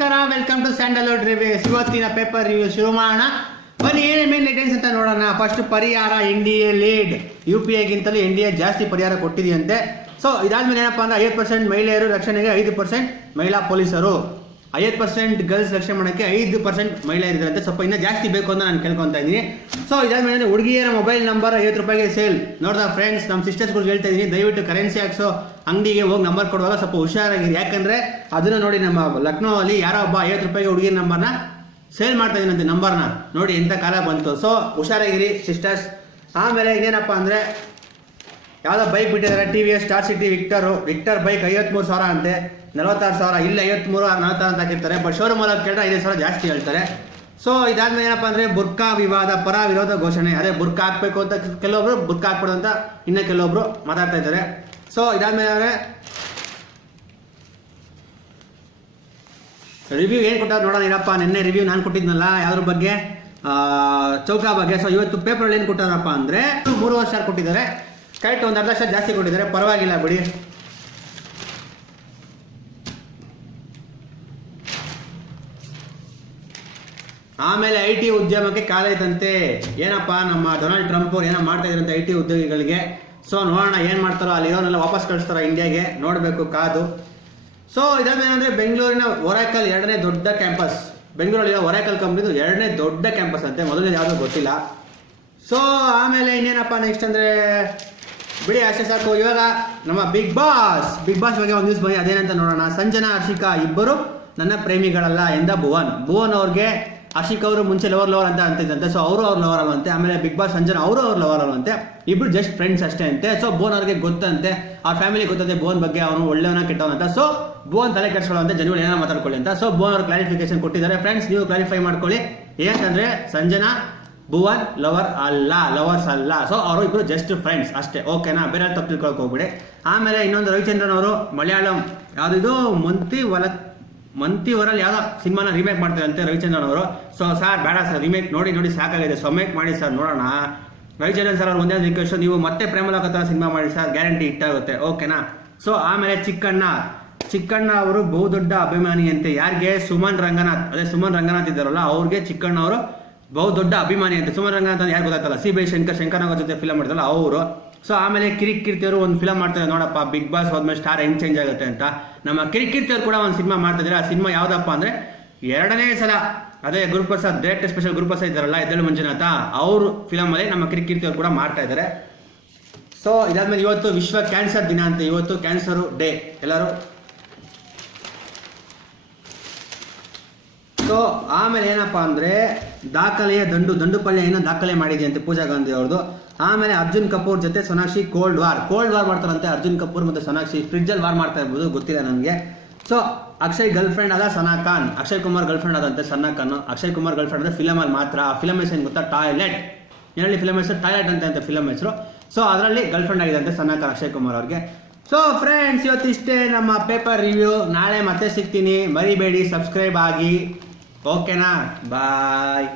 ನಮಸ್ಕಾರ, welcome to Sandalwood reviews. ಇವತ್ತಿನ paper review ಶುರು ಮಾಡೋಣ. ಬನ್ನಿ, ಏನೇನು ಹೆಡ್ಲೈನ್ಸ್ ಅಂತ ನೋಡೋಣ. ಫಸ್ಟ್, ಪರಿಹಾರ NDA ಲೀಡ್. UPA ಗಿಂತಲೂ NDA ಜಾಸ್ತಿ ಪರಿಹಾರ ಕೊಟ್ಟಿದೆಯಂತೆ. ಸೊ ಇದಾದ್ಮೇಲೆ ಏನಪ್ಪಾ ಅಂದ್ರೆ 50% ಮಹಿಳೆಯರು ರಕ್ಷಣೆಗೆ 5% ಮಹಿಳಾ ಪೊಲೀಸರು, 50% ಗರ್ಲ್ಸ್ ರಕ್ಷಣೆ ಮಾಡೋಕ್ಕೆ 5% ಮಹಿಳೆಯರಿದ್ರಂತೆ. ಸ್ವಲ್ಪ ಇನ್ನೂ ಜಾಸ್ತಿ ಬೇಕು ಅಂತ ನಾನು ಕೇಳ್ಕೊತಾ ಇದ್ದೀನಿ. ಸೊ ಇದಾದ್ಮೇಲೆ ಹುಡುಗಿಯರ ಮೊಬೈಲ್ ನಂಬರ್ 50 ರೂಪಾಯಿಗೆ ಸೇಲ್. ನೋಡ್ದ ಫ್ರೆಂಡ್ಸ್, ನಮ್ಮ ಸಿಸ್ಟರ್ಸ್ಗಳು ಹೇಳ್ತಾ ಇದ್ದೀನಿ, ದಯವಿಟ್ಟು ಕರೆನ್ಸಿ ಹಾಕ್ಸೋ ಅಂಗಡಿಗೆ ಹೋಗಿ ನಂಬರ್ ಕೊಡುವಾಗ ಸ್ವಲ್ಪ ಹುಷಾರಾಗಿರಿ. ಯಾಕಂದ್ರೆ ಅದನ್ನ ನೋಡಿ, ನಮ್ಮ ಲಕ್ನೋ ಅಲ್ಲಿ ಯಾರೋ ಒಬ್ಬ 50 ರೂಪಾಯಿಗೆ ಹುಡುಗಿಯ ನಂಬರ್ನ ಸೇಲ್ ಮಾಡ್ತಾ ಇದೀನಂತೆ. ನಂಬರ್ನ ನೋಡಿ ಎಂಥ ಕಾಲ ಬಂತು. ಸೊ ಹುಷಾರಾಗಿರಿ ಸಿಸ್ಟರ್ಸ್. ಆಮೇಲೆ ಇನ್ನೇನಪ್ಪ ಅಂದ್ರೆ, ಯಾವುದೋ ಬೈಕ್ ಬಿಟ್ಟಿದ್ದಾರೆ, TVS star city victor bike 53,000 ಅಂತೆ, 46,000. ಇಲ್ಲಿ 53, 46 ಅಂತ ಹಾಕಿರ್ತಾರೆ. ಬಟ್ ಶೋರೂಮ್ ಅಲ್ಲಿ ಕೇಳಿದ್ರೆ 5,000 ಜಾಸ್ತಿ ಹೇಳ್ತಾರೆ. ಸೊ ಇದಾದ್ಮೇಲೆ ಏನಪ್ಪಾ ಅಂದ್ರೆ, ಬುರ್ಕಾ ವಿವಾದ, ಪರ ವಿರೋಧ ಘೋಷಣೆ. ಅದೇ ಬುರ್ಕಾ ಹಾಕ್ಬೇಕು ಅಂತ ಕೆಲವೊಬ್ರು, ಬುರ್ಕಾ ಹಾಕ್ಬಿಡು ಅಂತ ಇನ್ನ ಕೆಲವೊಬ್ರು ಮಾತಾಡ್ತಾ ಇದ್ದಾರೆ. ಸೊ ಇದಾದ್ಮೇಲೆ ರಿವ್ಯೂ ಏನು ಕೊಟ್ಟಾರ ನೋಡೋಣ ಇರಪ್ಪ. ನಿನ್ನೆ ರಿವ್ಯೂ ನಾನು ಕೊಟ್ಟಿದ್ನಲ್ಲ ಯಾವ್ದ್ರ ಬಗ್ಗೆ, ಚೌಕಾ ಬಗ್ಗೆ. ಸೊ ಇವತ್ತು ಪೇಪರ್ ಏನು ಕೊಟ್ಟಾರಪ್ಪ ಅಂದ್ರೆ 3 ಸ್ಟಾರ್ ಕೊಟ್ಟಿದ್ದಾರೆ. ಕರೆಕ್ಟ್, ಒಂದು ಅರ್ಧ ಸ್ಟಾರ್ ಜಾಸ್ತಿ ಕೊಟ್ಟಿದ್ದಾರೆ, ಪರವಾಗಿಲ್ಲ ಬಿಡಿ. ಆಮೇಲೆ IT ಉದ್ಯಮಕ್ಕೆ ಕಾಲೈತಂತೆ. ಏನಪ್ಪಾ, ನಮ್ಮ ಡೊನಾಲ್ಡ್ ಟ್ರಂಪ್ ಏನೋ ಮಾಡ್ತಾ ಇದ್ರಂತೆ IT ಉದ್ಯೋಗಿಗಳಿಗೆ. ಸೊ ನೋಡೋಣ ಏನ್ ಮಾಡ್ತಾರೋ, ಅಲ್ಲಿರೋನೆಲ್ಲ ವಾಪಸ್ ಕಳಿಸ್ತಾರೋ ಇಂಡಿಯಾಗೆ, ನೋಡಬೇಕು ಕಾದು. ಸೊ ಇದಾದ್ಮೇಲೆ ಅಂದ್ರೆ, ಬೆಂಗಳೂರಿನ ಒರಾಕಲ್ 2ನೇ ದೊಡ್ಡ ಕ್ಯಾಂಪಸ್. ಬೆಂಗಳೂರಲ್ಲಿರೋ ಒರಾಕಲ್ ಕಂಪ್ನಿದು 2ನೇ ದೊಡ್ಡ ಕ್ಯಾಂಪಸ್ ಅಂತೆ, ಮೊದಲನೇ ಯಾವುದೂ ಗೊತ್ತಿಲ್ಲ. ಸೊ ಆಮೇಲೆ ಇನ್ನೇನಪ್ಪ ನೆಕ್ಸ್ಟ್ ಅಂದ್ರೆ, ಬಿಡಿ ಅಷ್ಟೇ ಸಾಕು. ಇವಾಗ ನಮ್ಮ ಬಿಗ್ ಬಾಸ್ ಬಗ್ಗೆ ಒಂದು ನ್ಯೂಸ್ ಬಂದಿ, ಅದೇನಂತ ನೋಡೋಣ. ಸಂಜನಾ, ಹರ್ಷಿಕಾ ಇಬ್ಬರು ನನ್ನ ಪ್ರೇಮಿಗಳಲ್ಲ ಎಂದ ಭುವನ್ ಅವ್ರಿಗೆ ಹರ್ಷಿಕಾ ಅವರು ಮುಂಚೆ ಲವರ್ ಅಂತ ಅಂತಿದ್ದಂತೆ. ಸೊ ಅವರು ಅವ್ರ ಲವರ್ ಅಲ್ವಂತೆ. ಆಮೇಲೆ ಬಿಗ್ ಬಾಸ್ ಸಂಜನಾ ಅವರು ಅವ್ರ ಲವರ್ ಅಲ್ವಂತೆ. ಇಬ್ರು ಜಸ್ಟ್ ಫ್ರೆಂಡ್ಸ್ ಅಷ್ಟೇ ಅಂತೆ. ಸೊ ಭುವನ್ ಅವ್ರಿಗೆ ಗೊತ್ತಂತೆ, ಅವ್ರ ಫ್ಯಾಮಿಲಿ ಗೊತ್ತಂತೆ ಭುವನ್ ಬಗ್ಗೆ, ಅವನು ಒಳ್ಳೆಯವನ ಕೆಟ್ಟವನಂತ. ಸೊ ಭುವನ್ ತಲೆ ಕೆಡಿಸ್ಕೊಳ್ಳೋ ಜನಗಳು ಏನೋ ಮಾತಾಡ್ಕೊಳ್ಳಿ ಅಂತ. ಸೊ ಭುವನ್ ಅವ್ರು ಕ್ಲಾರಿಫಿಕೇಶನ್ ಕೊಟ್ಟಿದ್ದಾರೆ. ಫ್ರೆಂಡ್ಸ್, ನೀವು ಕ್ಲಾರಿಫೈ ಮಾಡ್ಕೊಳ್ಳಿ. ಏನಂತಂದ್ರೆ, ಸಂಜನಾ ಭುವನ್ ಲವರ್ಸ್ ಅಲ್ಲ. ಸೊ ಅವರು ಇಬ್ರು ಜಸ್ಟ್ ಫ್ರೆಂಡ್ಸ್ ಅಷ್ಟೇ, ಓಕೆನಾ? ಬೇರೆ ತಪ್ಪು ತಿಳ್ಕೊಳಕ್ ಹೋಗ್ಬಿಡಿ. ಆಮೇಲೆ ಇನ್ನೊಂದು, ರವಿಚಂದ್ರನ್ ಅವರು ಮಲಯಾಳಂ ಯಾವ್ದಿದು ಮಂತಿ ವರಲ್ಲಿ ಯಾವ್ದೋ ಸಿನಿಮಾನ ರೀಮೇಕ್ ಮಾಡ್ತಾರೆ ಅಂತೆ ರವಿಚಂದ್ರನ್ ಅವರು. ಸೊ ಸರ್ ಬೇಡ ಸರ್, ರೀಮೇಕ್ ನೋಡಿ ಸಾಕಾಗಿದೆ, ಸ್ವಮೇಕ್ ಮಾಡಿ ಸರ್, ನೋಡೋಣ. ರವಿಚಂದ್ರನ್ ಸರ್ ಅವ್ರು ಒಂದೇ ರಿಕ್ವೆಸ್ಟ್, ನೀವು ಮತ್ತೆ ಪ್ರೇಮಲೋಕ ಸಿನಿಮಾ ಮಾಡಿ ಸರ್, ಗ್ಯಾರಂಟಿ ಹಿಟ್ಟಾಗುತ್ತೆ, ಓಕೆನಾ? ಸೊ ಆಮೇಲೆ ಚಿಕ್ಕಣ್ಣ ಅವರು ಬಹುದೊಡ್ಡ ಅಭಿಮಾನಿ ಅಂತೆ. ಯಾರಿಗೆ? ಸುಮನ್ ರಂಗನಾಥ್ ಇದ್ದಾರಲ್ಲ ಅವ್ರಿಗೆ ಚಿಕ್ಕಣ್ಣ ಅವರು ಬಹುದೊಡ್ಡ ಅಭಿಮಾನಿ ಅಂತೆ. ಸುಮನ್ ರಂಗನಾಥ್ ಯಾರು ಗೊತ್ತಾಗ್ತಲ್ಲ, CBI ಶಂಕರ್ನಾಗ್ ಜೊತೆ ಫಿಲಮ್ ಮಾಡಿದ್ರಲ್ಲ ಅವರು. ಸೊ ಆಮೇಲೆ ಕಿರಿಕೀರ್ತಿ ಅವರು ಒಂದು ಫಿಲಮ್ ಮಾಡ್ತಾರೆ ನೋಡಪ್ಪ, ಬಿಗ್ ಬಾಸ್ ಹೋದ್ಮೇಲೆ ಸ್ಟಾರ್ ಹೆಂಗ್ ಚೇಂಜ್ ಆಗುತ್ತೆ ಅಂತ. ನಮ್ಮ ಕಿರಿಕೀರ್ತಿ ಅವರು ಕೂಡ ಒಂದು ಸಿನಿಮಾ ಮಾಡ್ತಾ ಇದ್ದಾರೆ. ಆ ಸಿನಿಮಾ ಯಾವ್ದಪ್ಪ ಅಂದ್ರೆ, 2ನೇ ಸಲ ಅದೇ ಗುರುಪ್ರಸಾದ್, ಡೈರೆಕ್ಟರ್ ಸ್ಪೆಷಲ್ ಗುರುಪ್ರಸಾದ್ ಇದ್ದಾರಲ್ಲ, ಎದ್ದೇಳು ಮಂಜುನಾಥ, ಅವರು ಫಿಲಮ್ ಅಲ್ಲಿ ನಮ್ಮ ಕಿರಿಕೀರ್ತಿ ಅವರು ಕೂಡ ಮಾಡ್ತಾ ಇದ್ದಾರೆ. ಸೊ ಇದಾದ್ಮೇಲೆ ಇವತ್ತು ವಿಶ್ವ ಕ್ಯಾನ್ಸರ್ ದಿನ ಅಂತ, ಇವತ್ತು ಕ್ಯಾನ್ಸರ್ ಡೇ ಎಲ್ಲರೂ. ಸೊ ಆಮೇಲೆ ಏನಪ್ಪಾ ಅಂದ್ರೆ, ದಾಖಲೆಯ ದಂಡುಪಲ್ಯ ಏನೋ ದಾಖಲೆ ಮಾಡಿದೆಯಂತೆ ಪೂಜಾ ಗಾಂಧಿ ಅವ್ರದ್ದು. ಆಮೇಲೆ ಅರ್ಜುನ್ ಕಪೂರ್ ಜೊತೆ ಸೋನಾಕ್ಷಿ ಕೋಲ್ಡ್ ವಾರ್ ಮಾಡ್ತಾರಂತೆ. ಅರ್ಜುನ್ ಕಪೂರ್ ಮತ್ತೆ ಸೋನಾಕ್ಷಿ ಫ್ರಿಡ್ಜ್ ಅಲ್ಲಿ ವಾರ್ ಮಾಡ್ತಾ ಇರ್ಬೋದು, ಗೊತ್ತಿಲ್ಲ ನನಗೆ. ಸೊ ಅಕ್ಷಯ್ ಗರ್ಲ್ ಫ್ರೆಂಡ್ ಆದ ಸನಾ ಖಾನ್, ಅಕ್ಷಯ್ ಕುಮಾರ್ ಗರ್ಲ್ ಫ್ರೆಂಡ್ ಆದಂತೆ ಸನಾ ಖಾನ್. ಅಕ್ಷಯ್ ಕುಮಾರ್ ಗರ್ಲ್ ಫ್ರೆಂಡ್ ಅಂದ್ರೆ ಫಿಲಮ್ ಅಲ್ಲಿ ಮಾತ್ರ. ಆ ಫಿಲಮ್ ಹೆಸರು ಗೊತ್ತಾ? ಟಾಯ್ಲೆಟ್. ಏನಲ್ಲಿ ಫಿಲಮ್ ಹೆಸರು ಟಾಯ್ಲೆಟ್ ಅಂತ ಫಿಲಮ್ ಹೆಸರು. ಸೊ ಅದರಲ್ಲಿ ಗರ್ಲ್ ಫ್ರೆಂಡ್ ಆಗಿದೆ ಅಂತೆ ಸನಾ ಖಾನ್ ಅಕ್ಷಯ್ ಕುಮಾರ್ ಅವ್ರಿಗೆ. ಸೊ ಫ್ರೆಂಡ್ಸ್, ಇವತ್ತು ಇಷ್ಟೇ ನಮ್ಮ ಪೇಪರ್ ರಿವ್ಯೂ. ನಾಳೆ ಮತ್ತೆ ಸಿಗ್ತೀನಿ, ಮರಿಬೇಡಿ, ಸಬ್ಸ್ಕ್ರೈಬ್ ಆಗಿ, ಓಕೆನಾ? ಬಾಯ್.